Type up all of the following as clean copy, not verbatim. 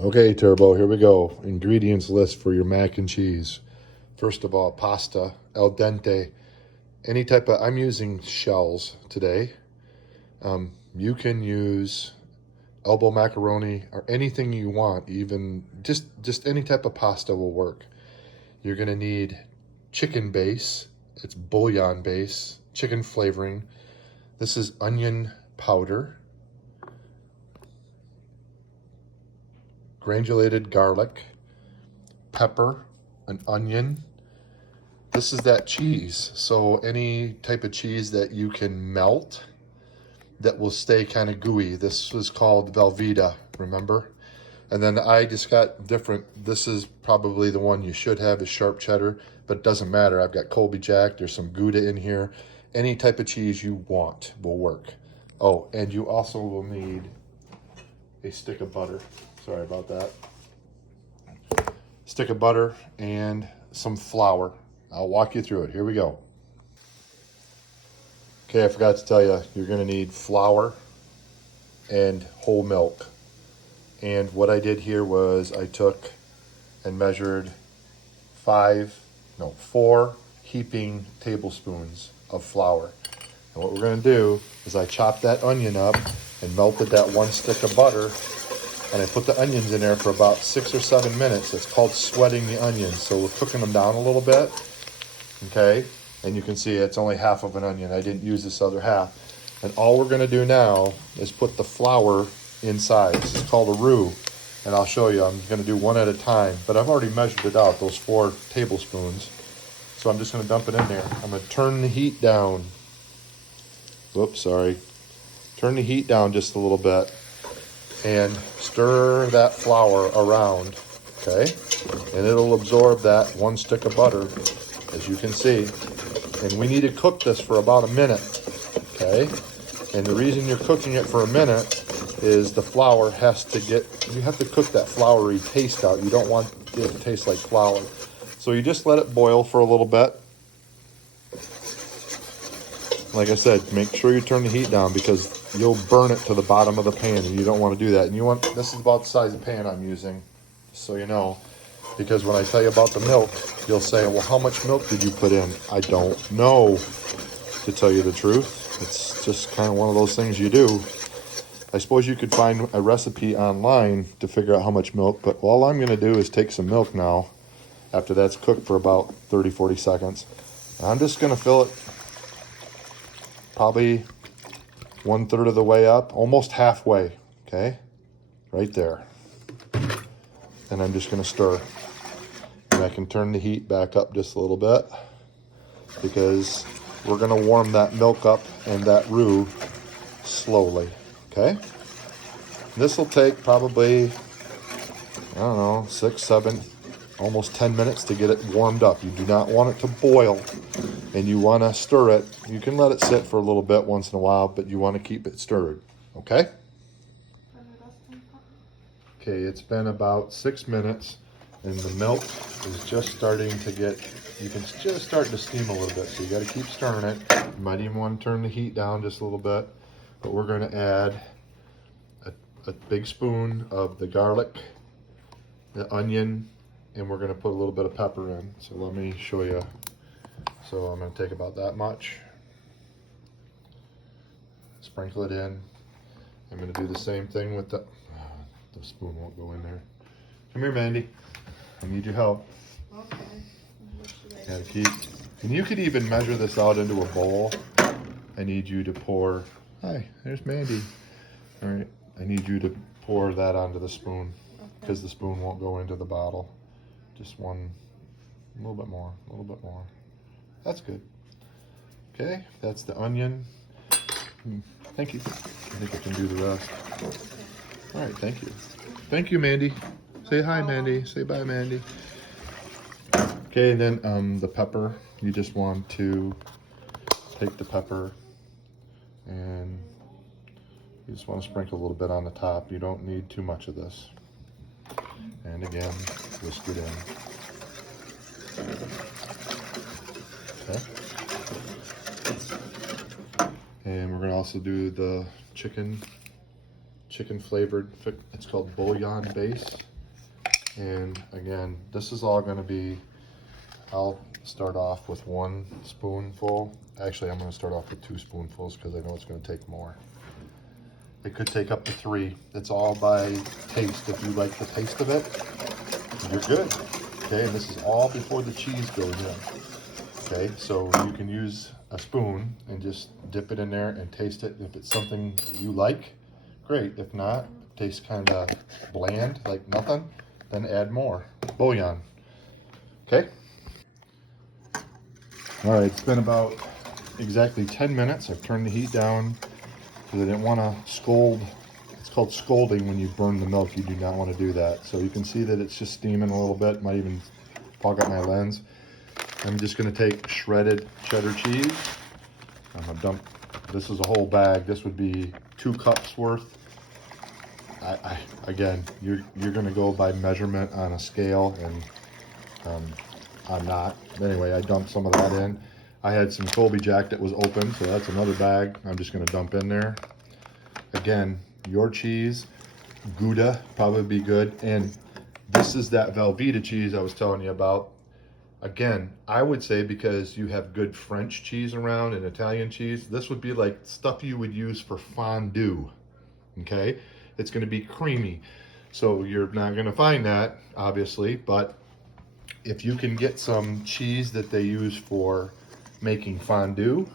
Okay, Turbo, here we go. Ingredients list for your mac and cheese. First of all, pasta, al dente, any type of, I'm using shells today. You can use elbow macaroni or anything you want, even just any type of pasta will work. You're gonna need chicken base, it's bouillon base, chicken flavoring. This is onion powder, granulated garlic, pepper, an onion. This is that cheese. So any type of cheese that you can melt that will stay kind of gooey. This was called Velveeta, remember? And then I just got different. This is probably the one you should have is sharp cheddar, but it doesn't matter. I've got Colby Jack. There's some Gouda in here. Any type of cheese you want will work. Oh, and you also will need a stick of butter. Sorry about that. Stick of butter and some flour. I'll walk you through it. Here we go. Okay, I forgot to tell you, you're gonna need flour and whole milk. And what I did here was I took and measured 4 heaping tablespoons of flour. And what we're gonna do is I chopped that onion up and melted that 1 stick of butter, and I put the onions in there for about 6 or 7 minutes. It's called sweating the onions. So we're cooking them down a little bit, okay? And you can see it's only half of an onion. I didn't use this other half. And all we're gonna do now is put the flour inside. This is called a roux. And I'll show you, I'm gonna do one at a time, but I've already measured it out, those 4 tablespoons. So I'm just gonna dump it in there. I'm gonna turn the heat down. Whoops, sorry. Turn the heat down just a little bit and stir that flour around, okay? And it'll absorb that 1 stick of butter, as you can see. And we need to cook this for about a minute, okay? And the reason you're cooking it for a minute is the flour has to you have to cook that floury taste out. You don't want it to taste like flour. So you just let it boil for a little bit. Like I said, make sure you turn the heat down because you'll burn it to the bottom of the pan and you don't want to do that. And this is about the size of pan I'm using, so you know. Because when I tell you about the milk, you'll say, well, how much milk did you put in? I don't know, to tell you the truth. It's just kind of one of those things you do. I suppose you could find a recipe online to figure out how much milk, but all I'm going to do is take some milk now, after that's cooked for about 30, 40 seconds. And I'm just going to fill it probably 1/3 of the way up, almost halfway, okay? Right there. And I'm just going to stir. And I can turn the heat back up just a little bit because we're going to warm that milk up and that roux slowly, okay? This will take probably, I don't know, 6, 7, almost 10 minutes to get it warmed up. You do not want it to boil, and you want to stir it. You can let it sit for a little bit once in a while, but you want to keep it stirred, okay? Okay, it's been about 6 minutes, and the milk is just starting to you can just start to steam a little bit, so you got to keep stirring it. You might even want to turn the heat down just a little bit, but we're going to add a big spoon of the garlic, the onion, and we're going to put a little bit of pepper in. So let me show you. So I'm going to take about that much, sprinkle it in. I'm going to do the same thing with the spoon won't go in there. Come here, Mandy. I need your help. Okay. And you could even measure this out into a bowl. I need you to pour. Hi, there's Mandy. All right. I need you to pour that onto the spoon because the spoon won't go into the bottle. Just a little bit more, a little bit more. That's good. Okay, that's the onion. Thank you. I think I can do the rest. All right, thank you. Thank you, Mandy. Say hi, Mandy. Say bye, Mandy. Okay, then the pepper. You just want to take the pepper and you just want to sprinkle a little bit on the top. You don't need too much of this. And again, whisk it in. Okay. And we're going to also do the chicken chicken flavored. It's called bouillon base. And again, this is all gonna be, I'll start off with 1 spoonful. Actually, I'm gonna start off with 2 spoonfuls because I know it's gonna take more. It could take up to 3. It's all by taste. If you like the taste of it, you're good. Okay, and this is all before the cheese goes in. Okay, so you can use a spoon and just dip it in there and taste it. If it's something you like, great. If not, it tastes kind of bland, like nothing, then add more bouillon. Okay? All right, it's been about exactly 10 minutes. I've turned the heat down because I didn't want to scald. It's called scalding when you burn the milk. You do not want to do that. So you can see that it's just steaming a little bit. Might even fog up my lens. I'm just going to take shredded cheddar cheese. I'm going to dump, this is a whole bag. This would be 2 cups worth. Again, you're going to go by measurement on a scale, and I'm not. Anyway, I dumped some of that in. I had some Colby Jack that was open, so that's another bag I'm just going to dump in there. Again, your cheese, Gouda, probably be good. And this is that Velveeta cheese I was telling you about. Again, I would say because you have good French cheese around and Italian cheese, this would be like stuff you would use for fondue, okay? It's gonna be creamy. So you're not gonna find that, obviously, but if you can get some cheese that they use for making fondue,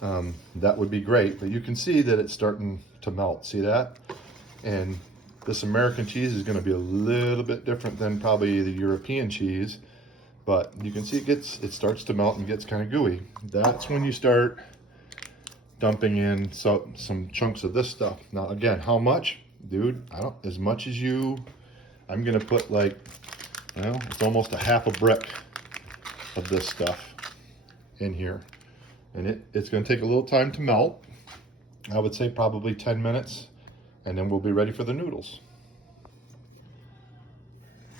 that would be great. But you can see that it's starting to melt, see that? And this American cheese is gonna be a little bit different than probably the European cheese. But you can see it starts to melt and gets kind of gooey. That's when you start dumping in some chunks of this stuff. Now again, how much? Dude, as much as you, I'm gonna put like, well, it's almost a half a brick of this stuff in here. And it's gonna take a little time to melt. I would say probably 10 minutes, and then we'll be ready for the noodles.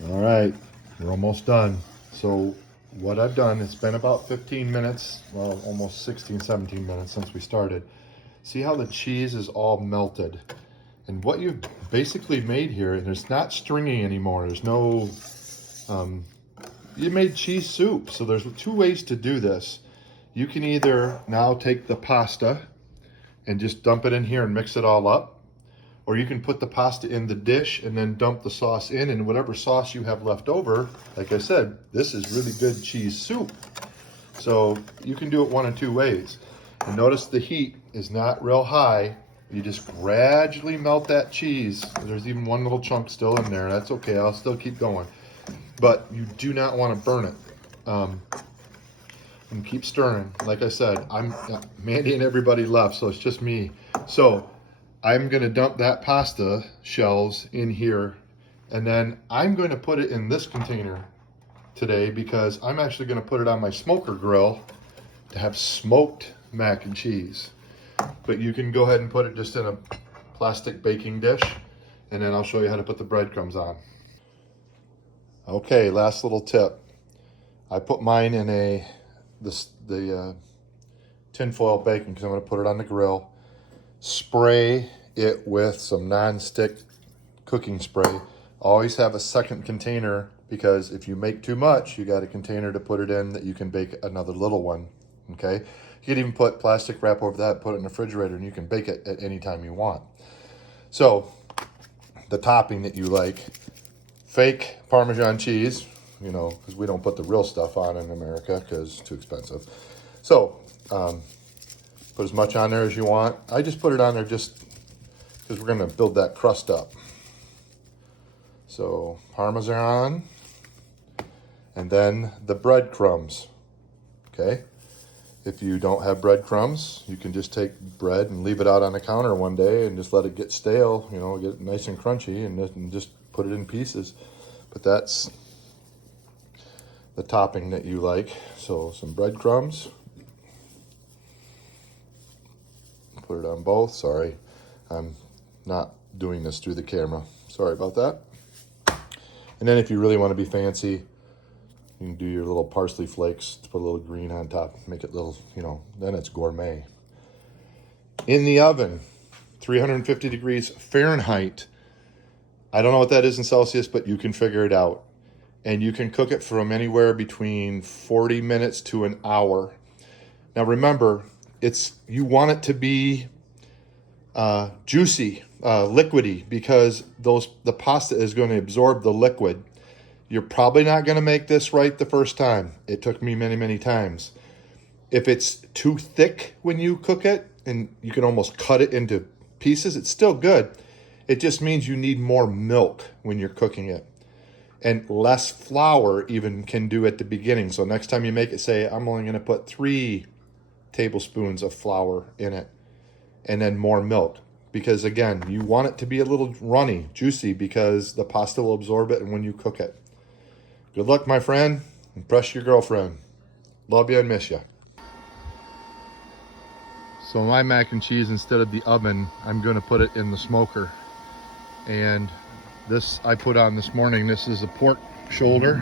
All right, we're almost done. So what I've done, it's been about 15 minutes, well, almost 16, 17 minutes since we started. See how the cheese is all melted. And what you've basically made here, and it's not stringy anymore. There's no, you made cheese soup. So there's 2 ways to do this. You can either now take the pasta and just dump it in here and mix it all up. Or you can put the pasta in the dish and then dump the sauce in, and whatever sauce you have left over, like I said, this is really good cheese soup. So you can do it 1 of 2 ways. And notice the heat is not real high. You just gradually melt that cheese. There's even 1 little chunk still in there. That's okay, I'll still keep going. But you do not want to burn it. And keep stirring. Like I said, Mandy and everybody left, so it's just me. So I'm going to dump that pasta shells in here, and then I'm going to put it in this container today because I'm actually going to put it on my smoker grill to have smoked mac and cheese. But you can go ahead and put it just in a plastic baking dish, and then I'll show you how to put the breadcrumbs on. Okay, last little tip. I put mine in the tinfoil baking because I'm going to put it on the grill. Spray it with some non-stick cooking spray. Always have a second container because if you make too much, you got a container to put it in that you can bake another little one, okay? You can even put plastic wrap over that, put it in the refrigerator, and you can bake it at any time you want. So, the topping that you like, fake Parmesan cheese, you know, because we don't put the real stuff on in America because it's too expensive. So, put as much on there as you want. I just put it on there just because we're going to build that crust up. So Parmesan, and then the breadcrumbs, okay? If you don't have breadcrumbs, you can just take bread and leave it out on the counter one day and just let it get stale, you know, get it nice and crunchy, and just put it in pieces. But that's the topping that you like. So some breadcrumbs. Put it on both. Sorry, I'm not doing this through the camera. Sorry about that. And then if you really want to be fancy, you can do your little parsley flakes to put a little green on top, make it little, you know, then it's gourmet. In the oven, 350 degrees Fahrenheit. I don't know what that is in Celsius, but you can figure it out. And you can cook it from anywhere between 40 minutes to an hour. Now remember, you want it to be juicy, liquidy, because the pasta is going to absorb the liquid. You're probably not going to make this right the first time. It took me many, many times. If it's too thick when you cook it, and you can almost cut it into pieces, it's still good. It just means you need more milk when you're cooking it. And less flour even can do at the beginning. So next time you make it, say, I'm only going to put 3 tablespoons of flour in it, and then more milk. Because again, you want it to be a little runny, juicy, because the pasta will absorb it and when you cook it. Good luck, my friend. Impress your girlfriend. Love you and miss you. So my mac and cheese, instead of the oven, I'm going to put it in the smoker. And this I put on this morning. This is a pork shoulder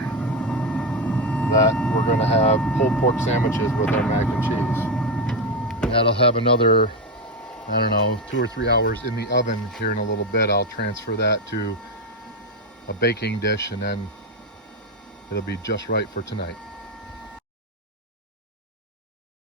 that we're going to have pulled pork sandwiches with our mac and cheese. That'll have another, I don't know, 2 or 3 hours in the oven here in a little bit. I'll transfer that to a baking dish, and then it'll be just right for tonight.